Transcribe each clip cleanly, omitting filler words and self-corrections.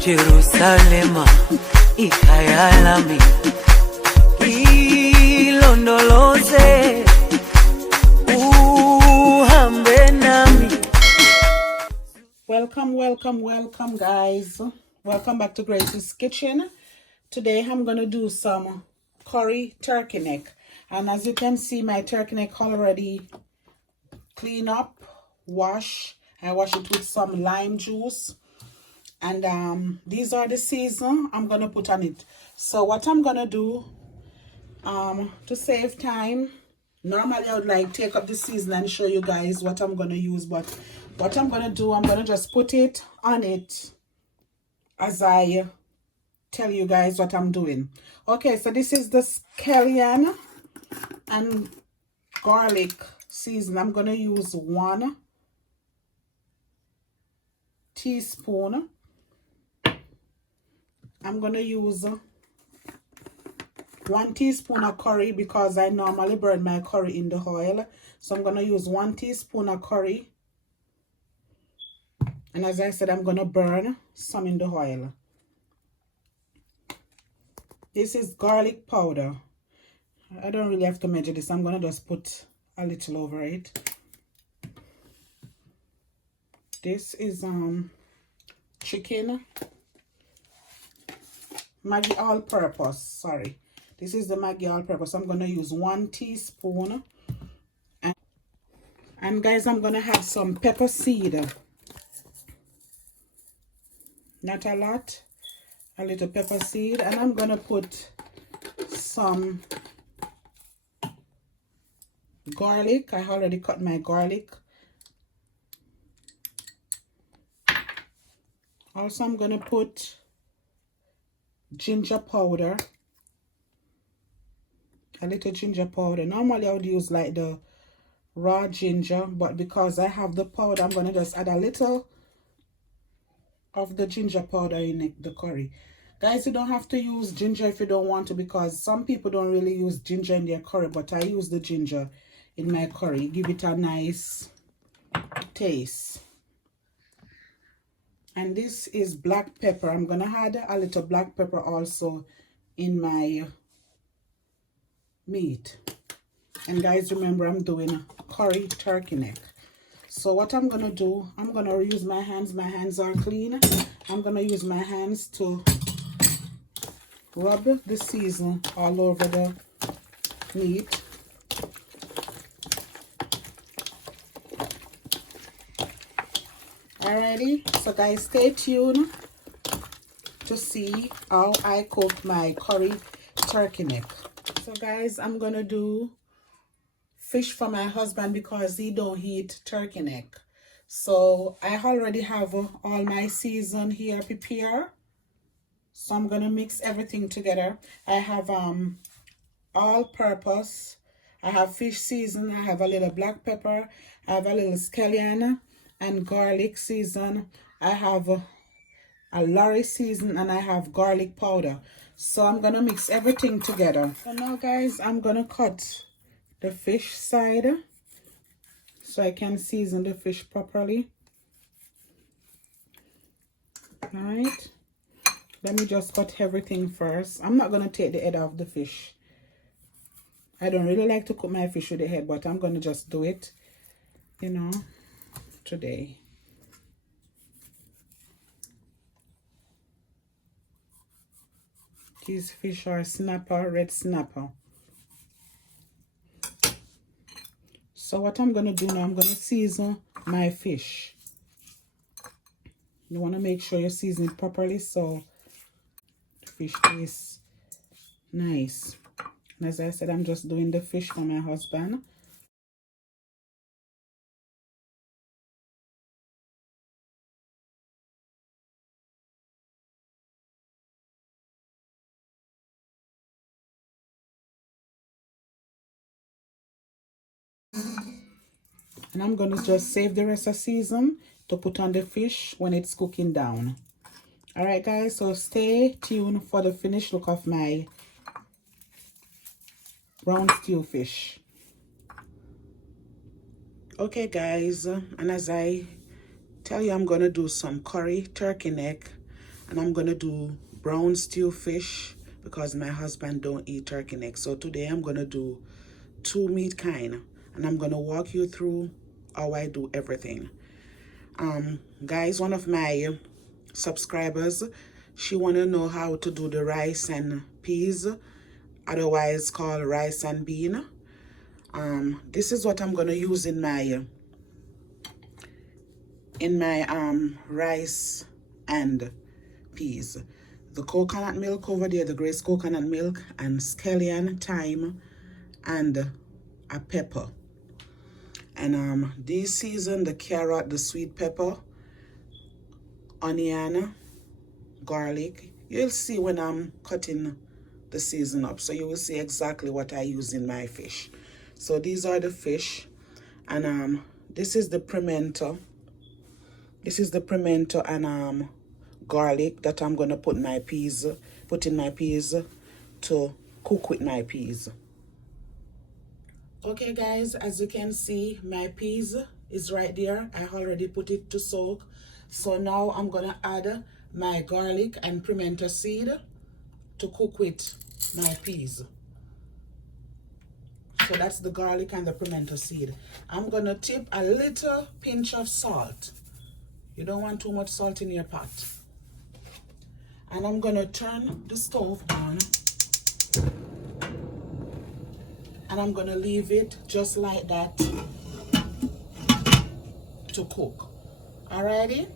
Jerusalema ikhaya lami ilondoloze uhambe nami. Welcome guys, welcome back to Grace's Kitchen. Today I'm gonna do some curry turkey neck, and as you can see, my turkey neck already clean up, wash. I wash it with some lime juice, and these are the season I'm gonna put on it. So what I'm gonna do, to save time, normally I would like take up the season and show you guys what I'm gonna use, but what I'm gonna do, I'm gonna just put it on it as I tell you guys what I'm doing. Okay, so this is the scallion and garlic season. I'm gonna use 1 teaspoon. I'm gonna use 1 teaspoon of curry because I normally burn my curry in the oil. So I'm gonna use 1 teaspoon of curry, and as I said, I'm gonna burn some in the oil. This is garlic powder. I don't really have to measure this. I'm gonna just put a little over it. This is chicken Maggi All Purpose. Sorry, this is the Maggi All Purpose. I'm gonna use 1 teaspoon, and guys, I'm gonna have some pepper seed. Not a lot, a little pepper seed, and I'm gonna put some garlic. I already cut my garlic. Also, I'm gonna put ginger powder, a little ginger powder. Normally I would use like the raw ginger, but because I have the powder, I'm gonna just add a little of the ginger powder in the curry. Guys, you don't have to use ginger if you don't want to, because some people don't really use ginger in their curry, but I use the ginger in my curry. Give it a nice taste. And this is black pepper. I'm gonna add a little black pepper also in my meat. And guys, remember, I'm doing curry turkey neck. So what I'm gonna do, I'm gonna use my hands. My hands are clean. I'm gonna use my hands to rub the season all over the meat. Alrighty, so guys, stay tuned to see how I cook my curry turkey neck. So guys, I'm gonna do fish for my husband because he don't eat turkey neck. So I already have all my season here prepared. So I'm gonna mix everything together. I have all purpose. I have fish season. I have a little black pepper. I have a little scallion and garlic season. I have a Lorry season, and I have garlic powder. So I'm gonna mix everything together. So now guys, I'm gonna cut the fish side so I can season the fish properly. All right, let me just cut everything first. I'm not gonna take the head off the fish. I don't really like to cook my fish with the head, but I'm gonna just do it, you know, today. These fish are snapper, red snapper. So what I'm gonna do now, I'm gonna season my fish. You wanna make sure you season it properly so the fish tastes nice. And as I said, I'm just doing the fish for my husband. And I'm gonna just save the rest of season to put on the fish when it's cooking down. All right guys, so stay tuned for the finished look of my brown stew fish. Okay guys, and as I tell you I'm gonna do some curry turkey neck, and I'm gonna do brown stew fish because my husband don't eat turkey neck. So today I'm gonna do 2 meat kind, and I'm gonna walk you through how I do everything. Guys, one of my subscribers, she wanna know how to do the rice and peas, otherwise called rice and bean. This is what I'm gonna use in my rice and peas. The coconut milk over there, the Grace coconut milk, and scallion thyme, and a pepper. And these season the carrot, the sweet pepper, onion, garlic. You'll see when I'm cutting the season up, so you will see exactly what I use in my fish. So these are the fish, and this is the pimento. This is the pimento and garlic that I'm gonna put in my peas to cook with my peas. Okay guys, as you can see, my peas is right there. I already put it to soak. So now I'm gonna add my garlic and pimento seed to cook with my peas. So that's the garlic and the pimento seed. I'm gonna tip a little pinch of salt. You don't want too much salt in your pot. And I'm gonna turn the stove on, and I'm gonna leave it just like that to cook. Alrighty?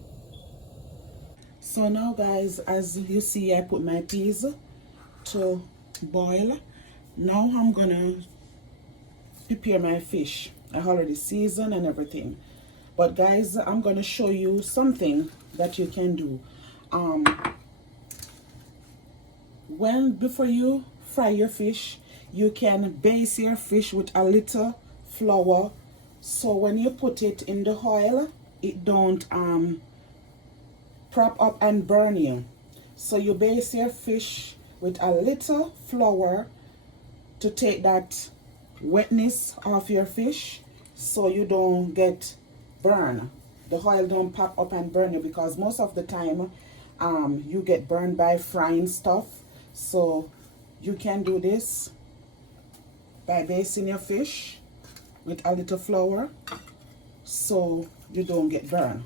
So now guys, as you see, I put my peas to boil. Now I'm gonna prepare my fish. I already seasoned and everything. But guys, I'm gonna show you something that you can do. Before you fry your fish, you can baste your fish with a little flour, so when you put it in the oil, it don't prop up and burn you. So you baste your fish with a little flour to take that wetness off your fish, so you don't get burned. The oil don't pop up and burn you, because most of the time you get burned by frying stuff. So you can do this by basting your fish with a little flour so you don't get burned.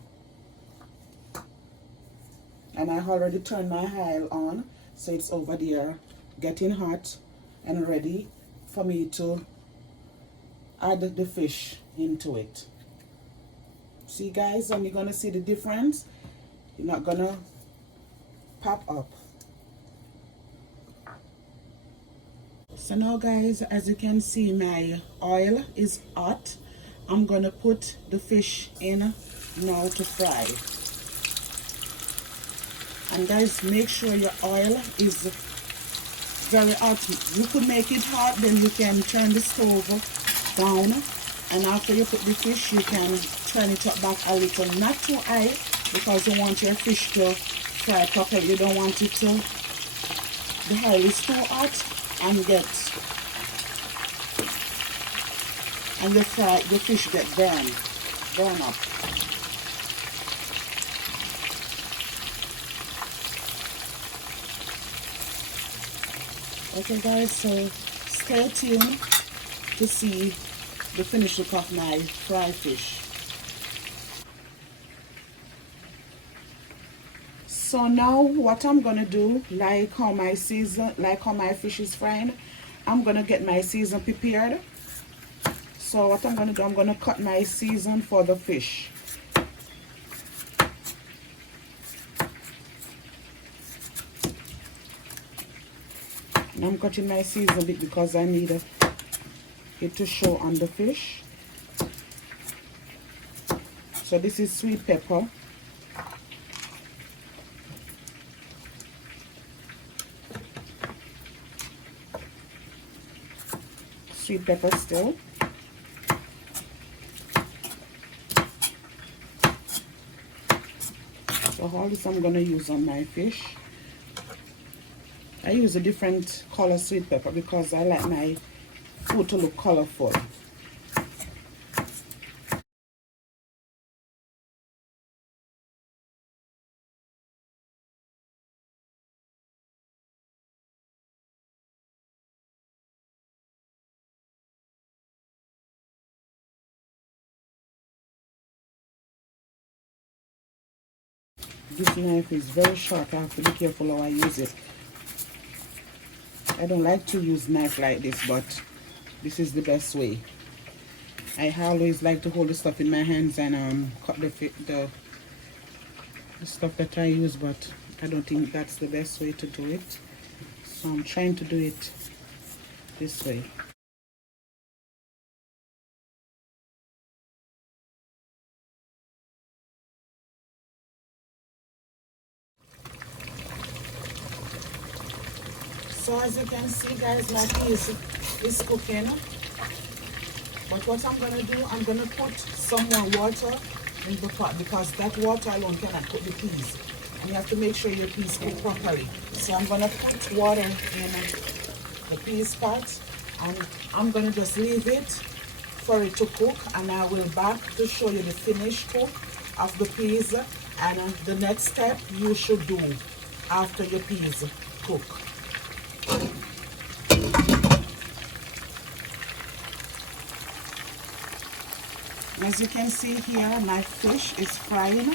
And I already turned my oil on, so it's over there getting hot and ready for me to add the fish into it. See guys, and you're gonna see the difference. You're not gonna pop up. So now guys, as you can see, my oil is hot. I'm gonna put the fish in now to fry. And guys, make sure your oil is very hot. You could make it hot, then you can turn the stove down, and after you put the fish, you can turn it up back a little, not too high, because you want your fish to fry properly. You don't want it to, the oil is too hot and the fish get burn up. Okay guys, so stay tuned to see the finish look of my fried fish. So now what I'm gonna do, like how my fish is frying, I'm gonna get my season prepared. So what I'm gonna do, I'm gonna cut my season for the fish. And I'm cutting my season bit because I need it to show on the fish. So this is sweet pepper. Sweet pepper still. So all this I'm gonna use on my fish. I use a different color sweet pepper because I like my food to look colorful. This knife is very sharp. I have to be careful how I use it. I don't like to use knife like this, but this is the best way. I always like to hold the stuff in my hands and cut the stuff that I use, but I don't think that's the best way to do it. So I'm trying to do it this way. So as you can see, guys, my peas is cooking. But what I'm going to do, I'm going to put some more water in the pot, because that water alone cannot cook the peas. And you have to make sure your peas cook properly. So I'm going to put water in the peas pot, and I'm going to just leave it for it to cook, and I will back to show you the finished cook of the peas and the next step you should do after your peas cook. As you can see here, my fish is frying.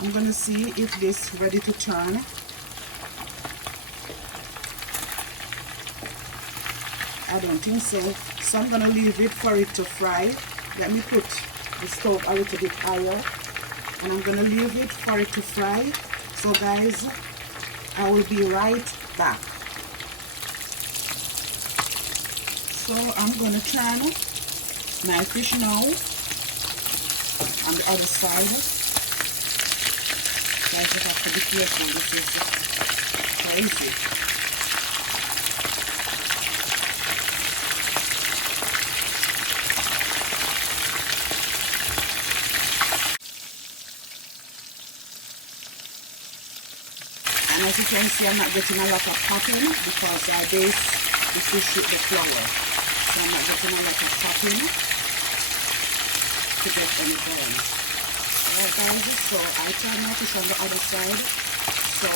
I'm going to see if this is ready to turn. I don't think so. So I'm going to leave it for it to fry. Let me put the stove a little bit higher. And I'm going to leave it for it to fry. So guys, I will be right back. So I'm going to turn my fish now on the other side. Guys, you have to be careful. This is crazy. And as you can see, I'm not getting a lot of popping because I base this to shoot the flour. So I'm not getting a lot of popping to get them going. Alright guys, so I turn my fish on the other side. So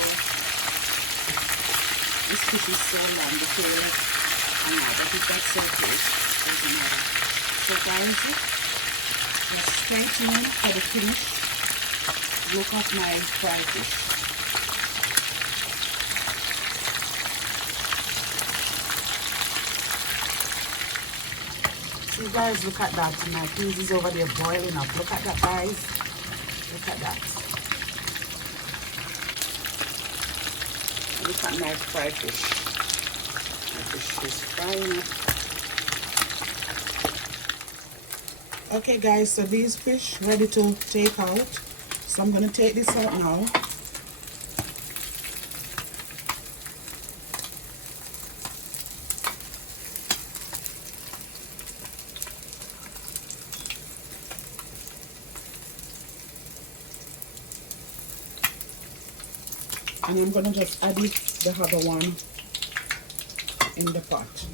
this fish is so long, the tail and all, but if that's surface, doesn't matter. So guys, just stay tuned for the finish look of my fried fish. So guys, look at that. My peas is over there boiling up. Look at that, guys. Look at that. Look at my fried fish. My fish is frying up. Okay guys, so these fish ready to take out. So I'm going to take this out now. And I'm going to just add the other one in the pot.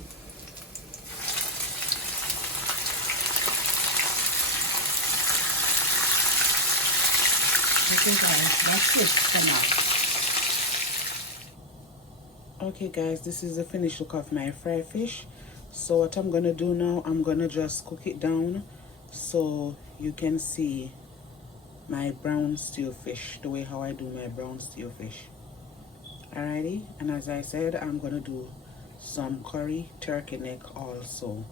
Okay guys, that's it for now. Okay guys, this is the finished look of my fried fish. So what I'm going to do now, I'm going to just cook it down so you can see my brown stew fish, the way how I do my brown stew fish. Alrighty, and as I said, I'm gonna do some curry turkey neck also.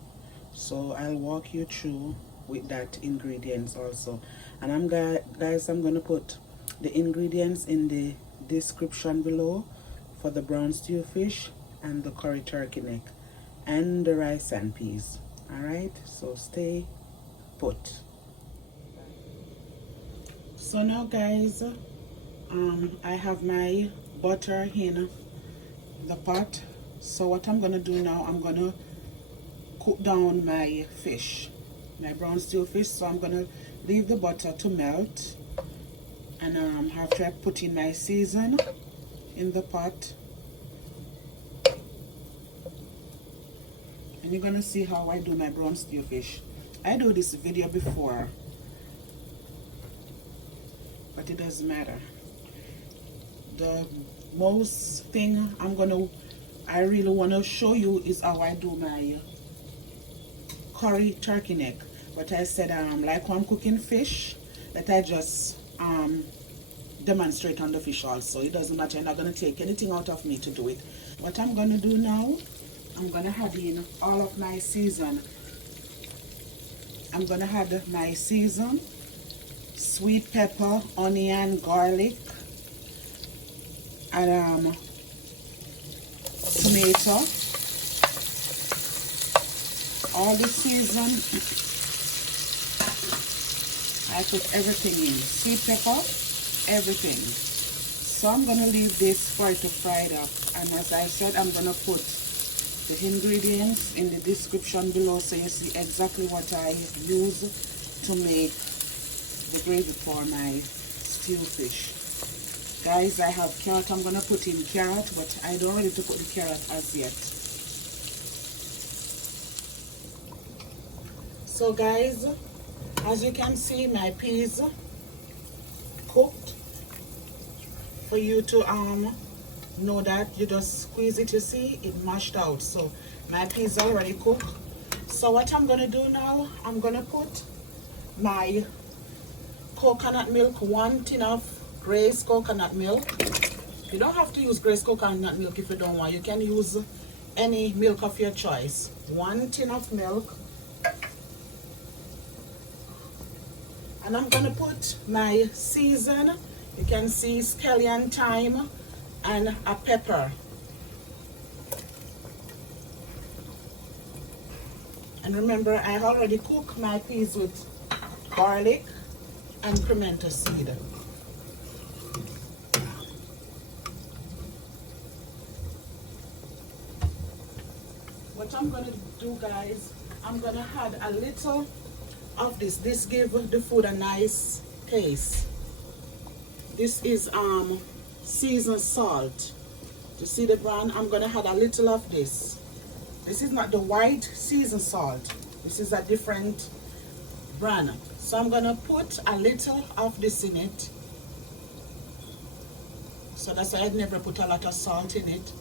So I'll walk you through with that ingredients also. And I'm gonna put the ingredients in the description below for the brown stew fish and the curry turkey neck and the rice and peas. Alright, so stay put. So now guys, I have my butter in the pot. So what I'm gonna do now, I'm gonna cook down my fish, my brown stew fish. So I'm gonna leave the butter to melt, and after I put in my season in the pot, and you're gonna see how I do my brown stew fish. I do this video before, but it doesn't matter. The most thing I really want to show you is how I do my curry turkey neck. But I said like when I'm cooking fish, that I just demonstrate on the fish also. It doesn't matter. I'm not going to take anything out of me to do it. What I'm going to do now, I'm going to add in all of my season. I'm going to add my season, sweet pepper, onion, garlic, and tomato. All the season, I put everything in. Sweet pepper, everything. So I'm going to leave this for it to fry up. And as I said, I'm going to put the ingredients in the description below so you see exactly what I use to make the gravy for my stew fish. Guys, I have carrot. I'm going to put in carrot, but I don't ready to put the carrot as yet. So guys, as you can see, my peas cooked. For you to know that, you just squeeze it, you see, it mashed out. So my peas already cooked. So what I'm going to do now, I'm going to put my coconut milk, 1 tin of Grace coconut milk. You don't have to use Grace coconut milk if you don't want. You can use any milk of your choice. 1 tin of milk. And I'm going to put my season. You can see scallion thyme and a pepper. And remember, I already cooked my peas with garlic and pimento seed. What I'm going to do, guys, I'm going to add a little of this. This gives the food a nice taste. This is seasoned salt. You see the brand? I'm going to add a little of this. This is not the white seasoned salt. This is a different brand. So I'm going to put a little of this in it. So that's why I'd never put a lot of salt in it.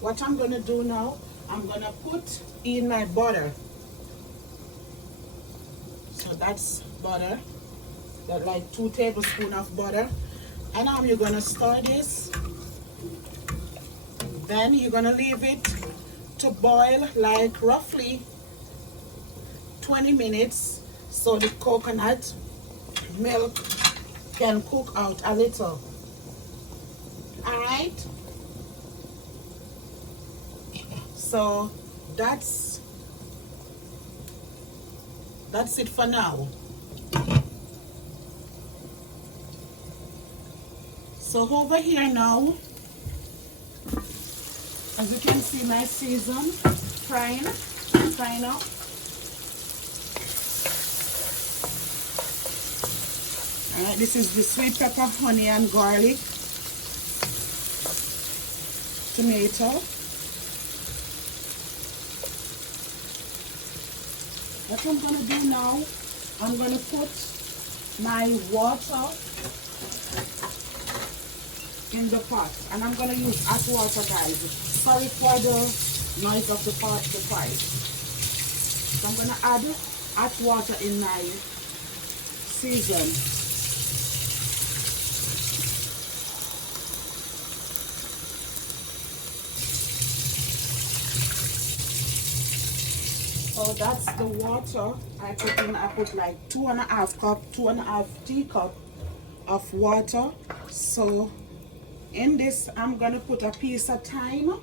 What I'm going to do now, I'm going to put in my butter. So that's butter. That's like 2 tablespoons of butter. And now you're going to stir this. Then you're going to leave it to boil like roughly 20 minutes so the coconut milk can cook out a little. Alright? So that's it for now. So over here now, as you can see, my season frying up. Alright, this is the sweet pepper, honey and garlic, tomato. What I'm going to do now, I'm going to put my water in the pot, and I'm going to use hot water, guys. Sorry for the noise of the pot, the fry. So I'm going to add hot water in my season. So that's the water I put in. I put like 2.5 teacup of water. So in this, I'm gonna put a piece of thyme.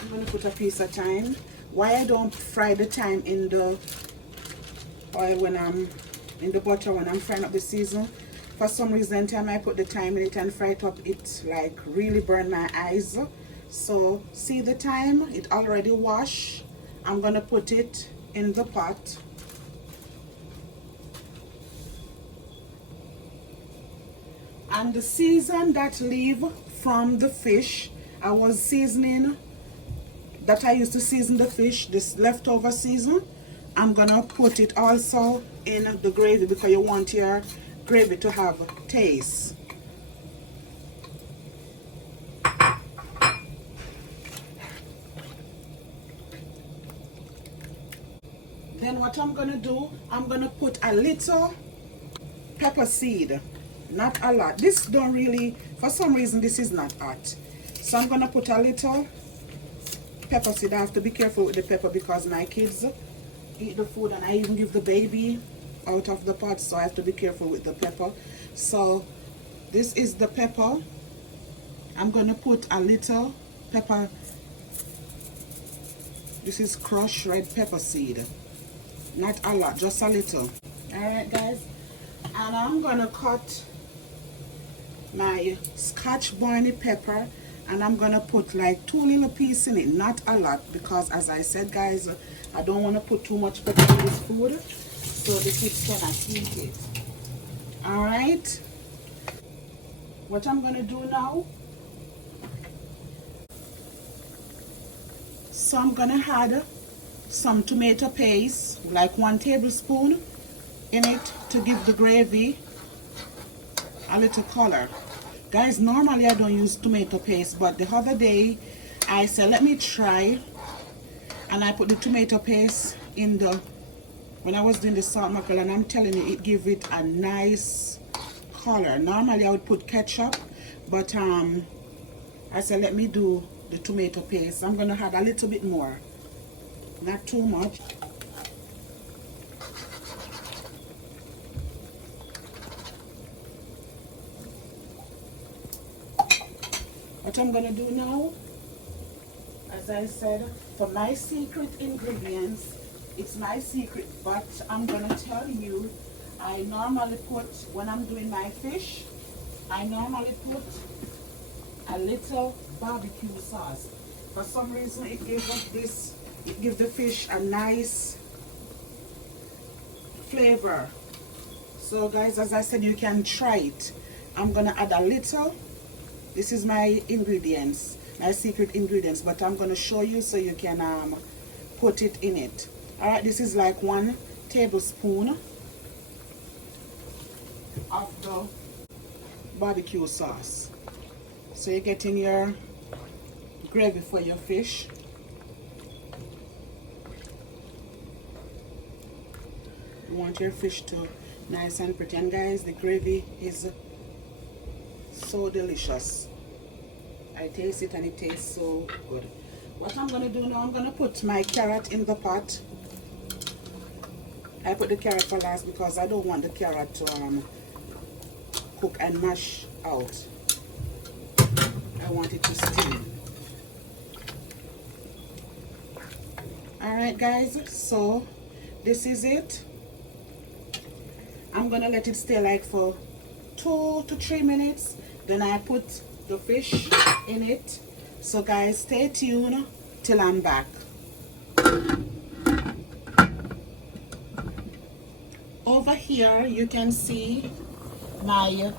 I'm gonna put a piece of thyme. Why I don't fry the thyme in the oil when I'm in the butter when I'm frying up the season? For some reason, time I put the thyme in it and fry it up, it like really burned my eyes. So see the thyme, it already washed. I'm gonna put it in the pot. And the season that leave from the fish, I was seasoning, that I used to season the fish, this leftover season, I'm gonna put it also in the gravy because you want your gravy to have taste. Then what I'm gonna do, I'm gonna put a little pepper seed, not a lot. This don't really, for some reason this is not hot, so I'm gonna put a little pepper seed. I have to be careful with the pepper because my kids eat the food, and I even give the baby out of the pot, so I have to be careful with the pepper. So this is the pepper. I'm gonna put a little pepper. This is crushed red pepper seed, not a lot, just a little. All right guys, and I'm gonna cut my scotch bonnet pepper, and I'm gonna put like 2 little pieces in it, not a lot, because as I said guys, I don't want to put too much pepper in this food so the kids cannot eat it. All right, what I'm gonna do now, so I'm gonna add some tomato paste, like 1 tablespoon in it, to give the gravy a little color. Guys, normally I don't use tomato paste, but the other day I said let me try, and I put the tomato paste in the, when I was doing the salt mackerel, and I'm telling you, it gives it a nice color. Normally I would put ketchup, but I said let me do the tomato paste. I'm gonna add a little bit more, not too much. What I'm gonna do now, as I said, for my secret ingredients, it's my secret, but I'm gonna tell you, I normally put, when I'm doing my fish, I normally put a little barbecue sauce. For some reason it gives us this, it gives the fish a nice flavor. So guys, as I said, you can try it. I'm gonna add a little. This is my ingredients, my secret ingredients, but I'm gonna show you so you can put it in it. All right, this is like 1 tablespoon of the barbecue sauce. So you're getting your gravy for your fish. You want your fish to nice and pretty, and guys, the gravy is so delicious. I taste it and it tastes so good. What I'm gonna do now, I'm gonna put my carrot in the pot. I put the carrot for last because I don't want the carrot to cook and mash out. I want it to steam. Alright guys, so this is it. I'm gonna let it stay like for 2 to 3 minutes. Then I put the fish in it. So guys, stay tuned till I'm back. Over here you can see my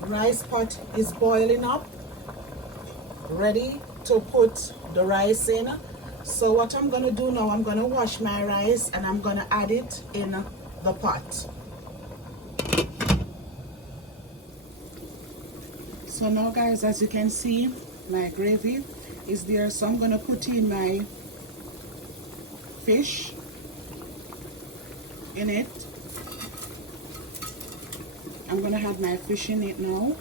rice pot is boiling up, ready to put the rice in. So what I'm gonna do now, I'm gonna wash my rice and I'm gonna add it in the pot. So now guys, as you can see, my gravy is there, so I'm gonna put in my fish in it. I'm gonna have my fish in it now.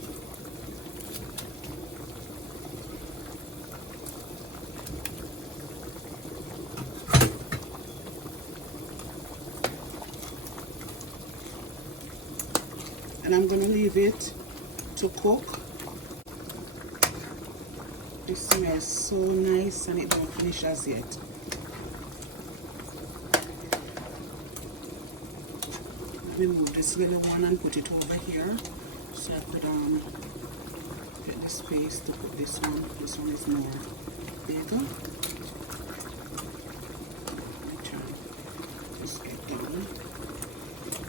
And I'm gonna leave it to cook. It smells so nice and it don't finish as yet. Remove this little one and put it over here so I could get the space to put this one. This one is more bigger. Just get down.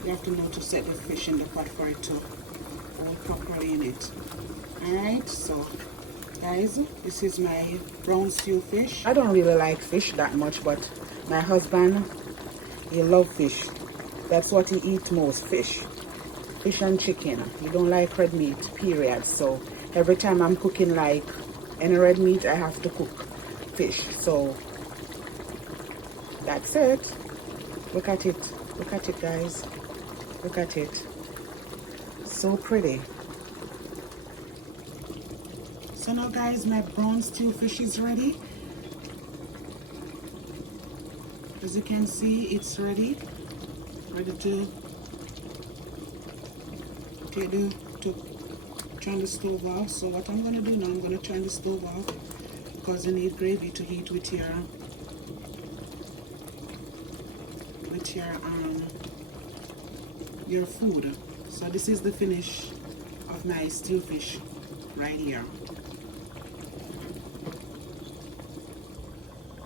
You have to know to set the fish in the pot for it to hold properly in it. Alright, so guys, this is my brown stew fish. I don't really like fish that much, but my husband, he loves fish. That's what he eats most, fish and chicken. He don't like red meat, period. So every time I'm cooking like any red meat, I have to cook fish. So that's it. Look at it. Look at it, guys. Look at it. So pretty. So now, guys, my brown stew fish is ready. As you can see, it's ready. Ready to turn the stove off. So what I'm going to do now, I'm going to turn the stove off because you need gravy to heat with your food. So this is the finish of my stew fish right here.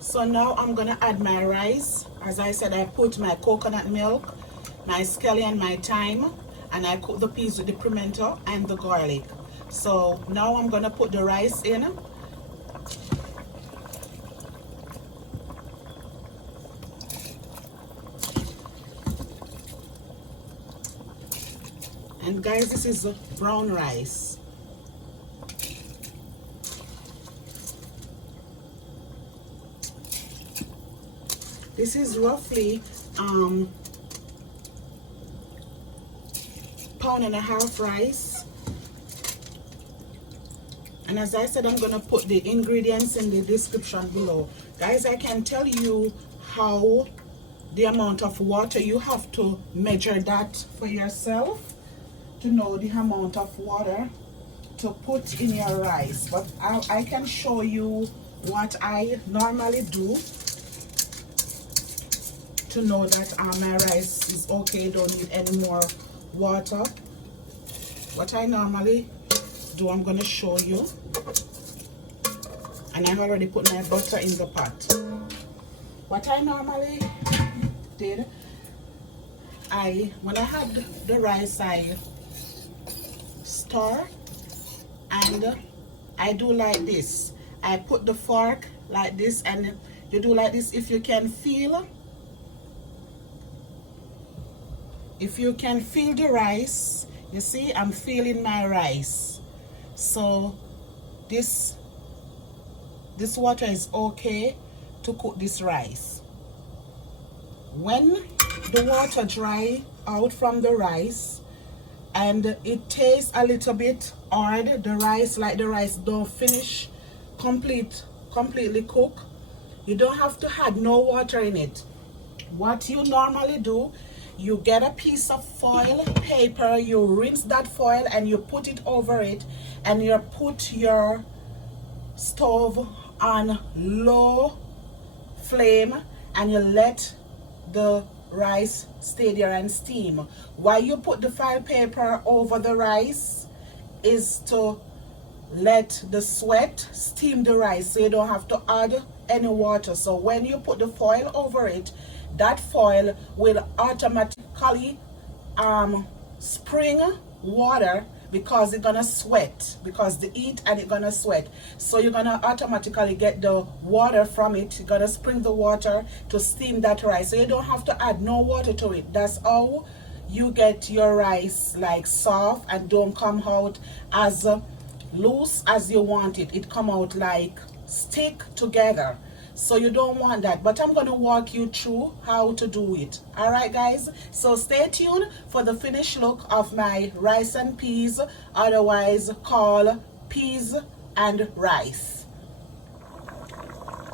So now I'm gonna add my rice. As I said, I put my coconut milk, my scallion, my thyme, and I cook the peas with the pimento and the garlic. So now I'm gonna put the rice in. And guys, this is brown rice. This is roughly £1.5 rice. And as I said, I'm gonna put the ingredients in the description below. Guys, I can tell you how the amount of water. You have to measure that for yourself to know the amount of water to put in your rice. But I can show you what I normally do to know that my rice is okay, don't need any more water. What I normally do, I'm going to show you. And I've already put my butter in the pot. What I normally did, when I had the rice, I stir, and I do like this. I put the fork like this, and you do like this. If you can feel the rice, you see, I'm feeling my rice. So this water is okay to cook this rice. When the water dry out from the rice and it tastes a little bit hard, the rice don't finish completely cook, you don't have to add no water in it. What you normally do, you get a piece of foil paper, you rinse that foil and you put it over it, and you put your stove on low flame and you let the rice stay there and steam. Why you put the foil paper over the rice is to let the sweat steam the rice, so you don't have to add any water. So when you put the foil over it, that foil will automatically spring water, because it's gonna sweat, because the heat, and it's gonna sweat. So you're gonna automatically get the water from it. You're gonna spring the water to steam that rice, so you don't have to add no water to it. That's how you get your rice like soft and don't come out as loose as you want it. It come out like stick together. So you don't want that, but I'm going to walk you through how to do it. All right, guys, so stay tuned for the finished look of my rice and peas, otherwise called peas and rice.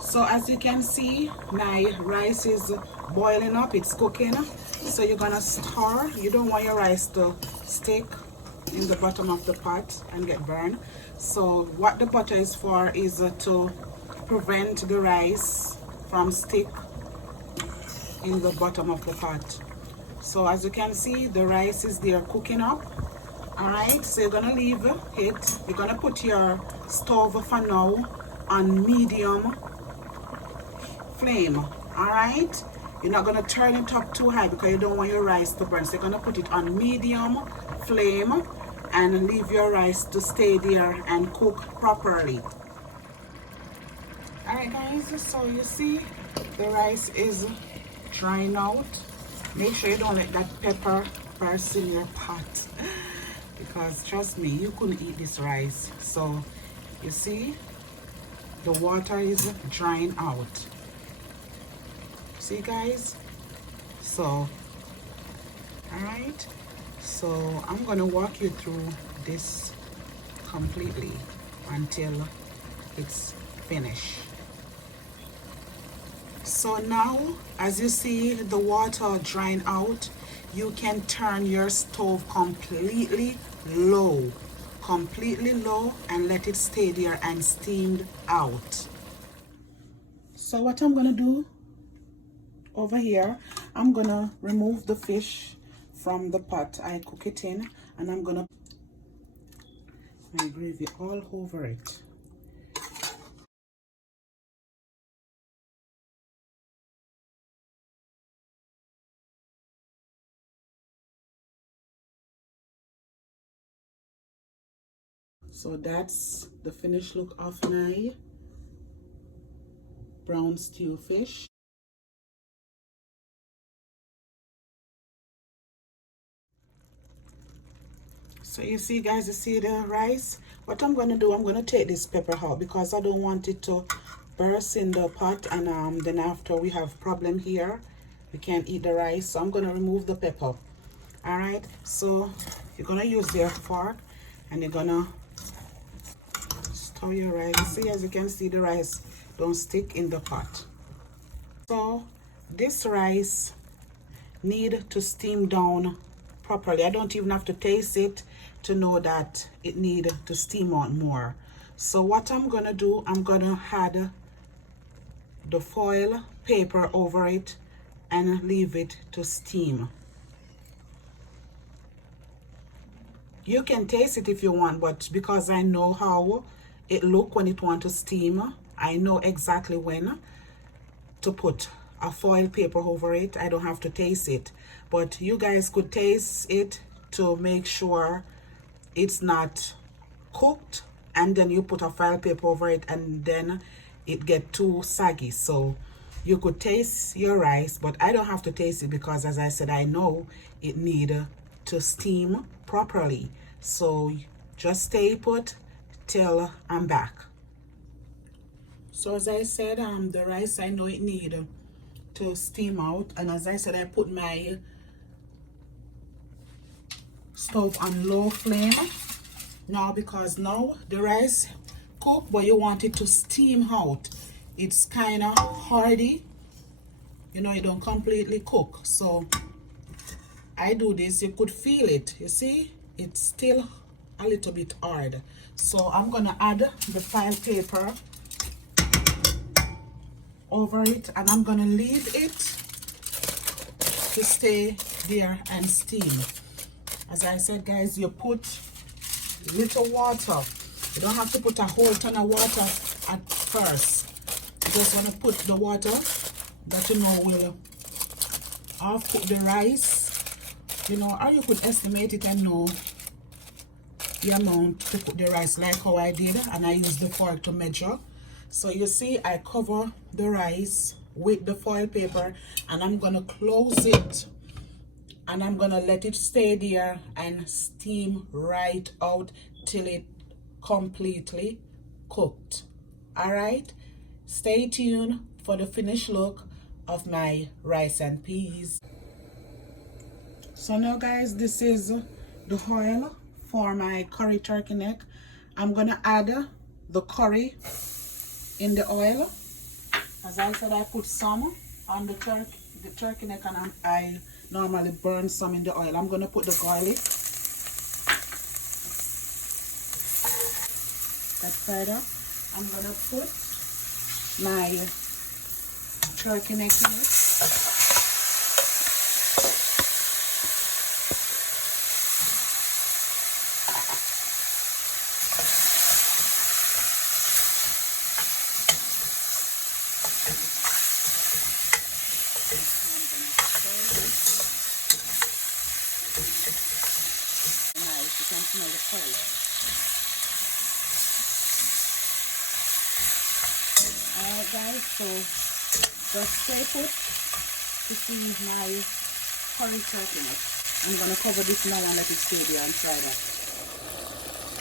So as you can see, my rice is boiling up, it's cooking. So you're gonna stir. You don't want your rice to stick in the bottom of the pot and get burned. So what the butter is for is to prevent the rice from stick in the bottom of the pot. So as you can see, the rice is there cooking up. All right, so you're gonna leave it. You're gonna put your stove for now on medium flame. All right, you're not gonna turn it up too high because you don't want your rice to burn. So you're gonna put it on medium flame and leave your rice to stay there and cook properly. Alright guys, so you see the rice is drying out. Make sure you don't let that pepper burst in your pot, because trust me, you couldn't eat this rice. So you see the water is drying out. See guys, So all right, so I'm gonna walk you through this completely until it's finished. So now, as you see the water drying out, you can turn your stove completely low, and let it stay there and steamed out. So what I'm gonna do over here, I'm gonna remove the fish from the pot I cook it in, and I'm gonna put my gravy all over it. So that's the finished look of my brown stew fish. So you see guys, you see the rice? What I'm going to do, I'm going to take this pepper out because I don't want it to burst in the pot, and then after we have problem here, we can't eat the rice. So I'm going to remove the pepper. All right, so you're going to use your fork and you're going to stir your rice. See, as you can see, the rice don't stick in the pot. So this rice need to steam down properly. I don't even have to taste it to know that it need to steam out more. So what I'm gonna do, I'm gonna add the foil paper over it and leave it to steam. You can taste it if you want, but because I know how it look when it want to steam, I know exactly when to put a foil paper over it. I don't have to taste it, but you guys could taste it to make sure it's not cooked, and then you put a foil paper over it and then it get too saggy. So you could taste your rice, but I don't have to taste it because, as I said, I know it need to steam properly. So just stay put till I'm back. So as I said, the rice, I know it need to steam out, and as I said, I put my stove on low flame now because now the rice cook, but you want it to steam out. It's kind of hardy, you know, it don't completely cook. So I do this, you could feel it, you see it's still a little bit hard. So I'm gonna add the foil paper over it, and I'm gonna leave it to stay there and steam. As I said guys, you put little water. You don't have to put a whole ton of water at first. You just want to put the water that you know will half cook the rice, you know, or you could estimate it and know the amount to cook the rice, like how I did, and I used the fork to measure. So you see, I cover the rice with the foil paper, and I'm gonna close it, and I'm gonna let it stay there and steam right out till it completely cooked. All right, stay tuned for the finished look of my rice and peas. So now guys, this is the oil for my curry turkey neck. I'm gonna add the curry in the oil. As I said, I put some on the turkey neck, and I normally burn some in the oil. I'm gonna put the garlic. That's fried up. I'm gonna put my turkey neck in it. Nice, you can smell the curry. Alright guys, so just stay put to see my curry turkey neck. I'm gonna cover this now and let it stay there and fry that.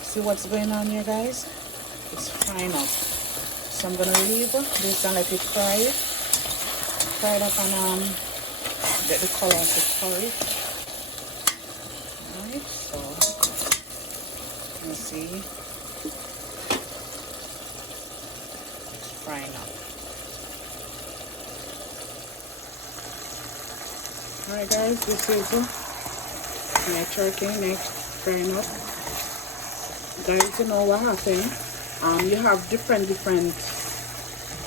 See what's going on here guys? It's frying up. So I'm gonna leave this and let it fry. Fry it up, and get the color of the curry. Alright, so you can see it's frying up. Alright guys, this is my turkey neck frying up. Guys, you know what happened? You have different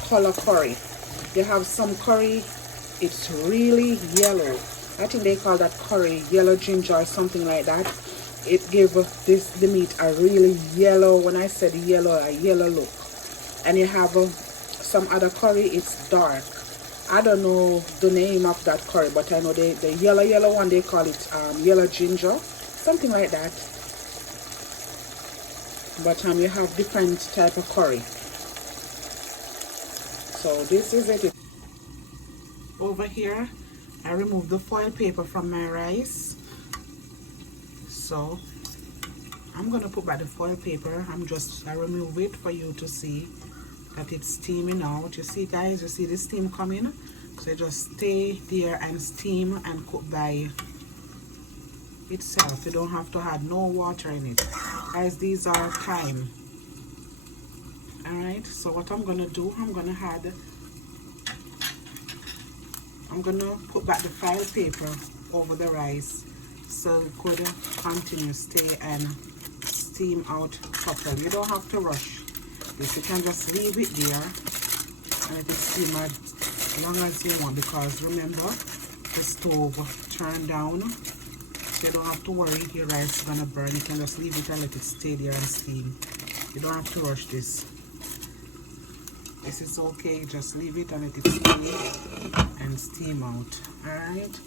color curry. You have some curry, it's really yellow. I think they call that curry yellow ginger or something like that. It gives the meat a really yellow, when I said yellow, a yellow look. And you have some other curry, it's dark. I don't know the name of that curry, but I know the yellow one, they call it yellow ginger, something like that. But you have different type of curry. So this is it. Over here, I removed the foil paper from my rice. So I'm gonna put back the foil paper. I remove it for you to see that it's steaming out. You see guys, you see the steam coming? So you just stay there and steam and cook by itself. You don't have to add no water in it. Guys, these are thyme. Alright, so what I'm gonna do, I'm gonna put back the foil paper over the rice so it could continue stay and steam out properly. You don't have to rush this. You can just leave it there and let it steam as long as you want, because remember the stove turned down, so you don't have to worry your rice is gonna burn. You can just leave it and let it stay there and steam. You don't have to rush this. This is okay, just leave it and let it steam and steam out. Alright,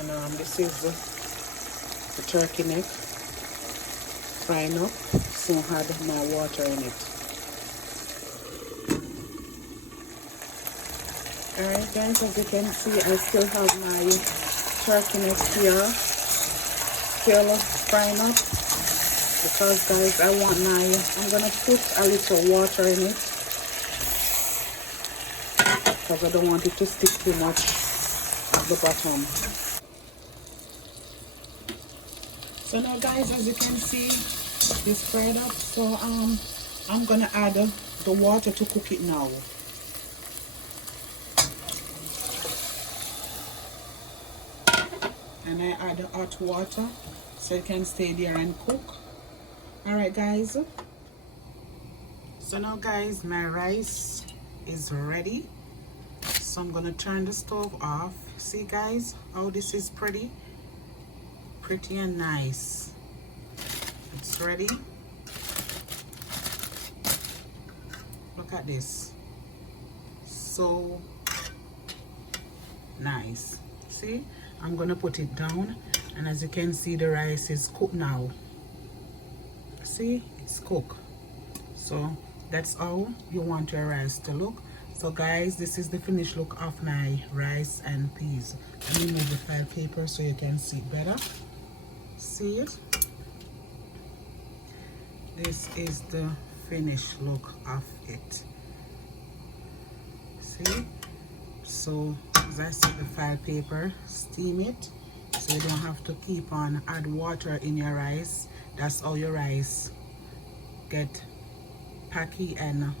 and this is the turkey neck frying up. Soon had my water in it. Alright guys, as you can see, I still have my turkey neck here still frying up, because guys, I'm gonna put a little water in it because I don't want it to stick too much at the bottom. So now guys, as you can see, it's fried up. So I'm gonna add the water to cook it now. And I add the hot water so it can stay there and cook. Alright guys, so now guys, my rice is ready. So I'm gonna turn the stove off. See guys how this is pretty and nice. It's ready. Look at this, so nice. See, I'm gonna put it down, and as you can see, the rice is cooked now. See, it's cooked. So that's how you want your rice to look. So guys, this is the finished look of my rice and peas. Let me move the foil paper so you can see it better. See it? This is the finished look of it. See? So as I said, the foil paper, steam it so you don't have to keep on add water in your rice. That's how your rice get packy and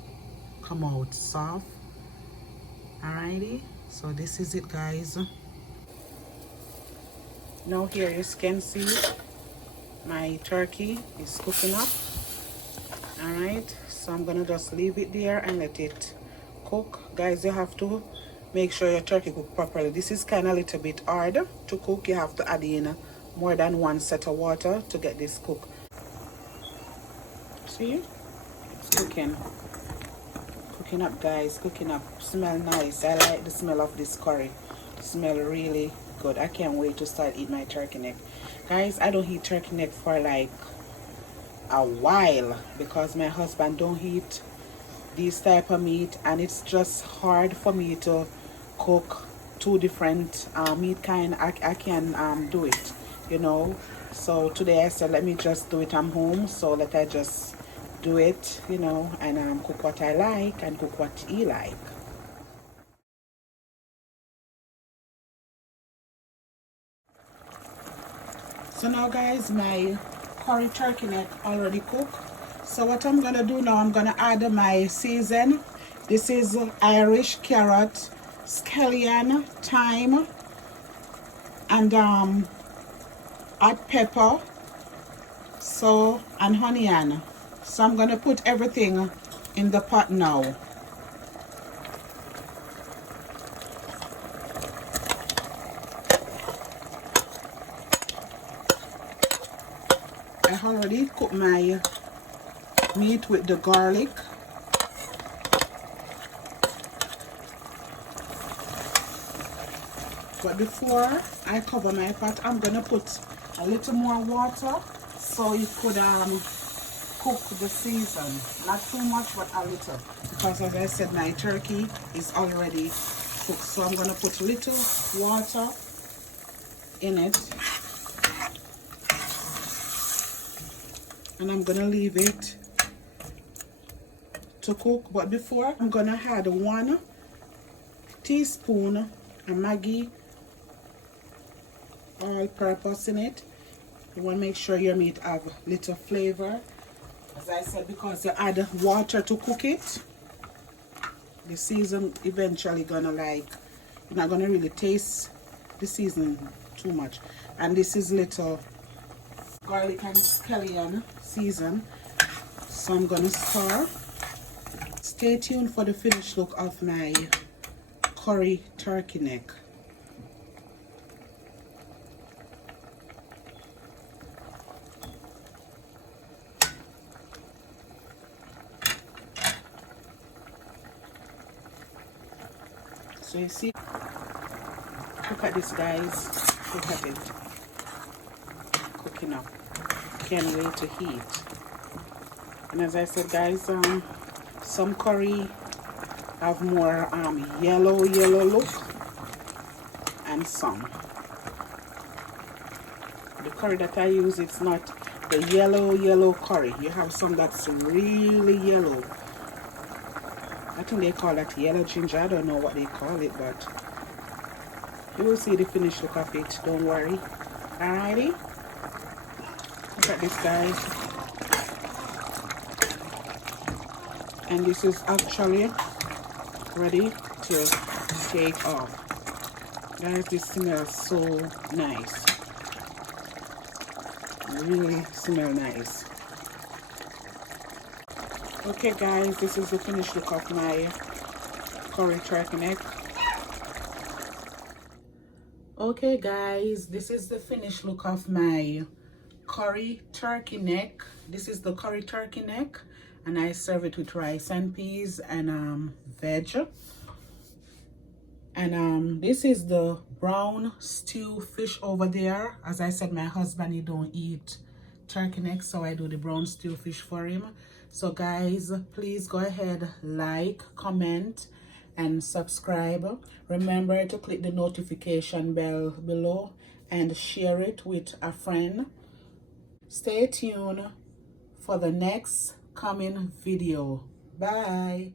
come out soft. Alrighty, so this is it guys. Now here you can see my turkey is cooking up. Alright, so I'm gonna just leave it there and let it cook. Guys, you have to make sure your turkey cook properly. This is kind of a little bit hard to cook. You have to add in more than one set of water to get this cooked. See, it's cooking up guys, cooking up. Smell nice. I like the smell of this curry. Smell really good. I can't wait to start eating my turkey neck. Guys, I don't eat turkey neck for like a while because my husband don't eat these type of meat, and it's just hard for me to cook two different meat kind. I can do it, you know. So today I said let me just do it. I'm home, so let I just do it, you know, and cook what I like and cook what he like. So now guys, my curry turkey neck already cooked. So what I'm gonna do now, I'm gonna add my season. This is Irish carrot, scallion, thyme, and hot pepper, so, and onion. So I'm gonna put everything in the pot now. I already cooked my meat with the garlic. But before I cover my pot, I'm gonna put a little more water so it could cook the season. Not too much, but a little. Because as I said, my turkey is already cooked. So I'm gonna put a little water in it. And I'm gonna leave it to cook. But before, I'm gonna add 1 teaspoon of Maggi All Purpose in it. You want to make sure your meat have little flavor. As I said, because you add water to cook it, the season eventually gonna you're not gonna really taste the season too much. And this is little garlic and scallion season. So I'm gonna stir. Stay tuned for the finished look of my curry turkey neck. So you see, look at this guys, look at it, cooking up, can't wait to heat. And as I said guys, some curry have more yellow look, and some. The curry that I use, it's not the yellow curry. You have some that's really yellow. I think they call that yellow ginger. I don't know what they call it, but you will see the finished look of it. Don't worry. Alrighty. Look at this, guys. And this is actually ready to take off. Guys, this smells so nice. Really smell nice. Okay guys, this is the finished look of my curry turkey neck. Okay guys, this is the finished look of my curry turkey neck. This is the curry turkey neck, and I serve it with rice and peas and veg. And this is the brown stew fish over there. As I said, my husband, he don't eat turkey neck, so I do the brown stew fish for him. So guys, please go ahead, like, comment, and subscribe. Remember to click the notification bell below and share it with a friend. Stay tuned for the next coming video. Bye.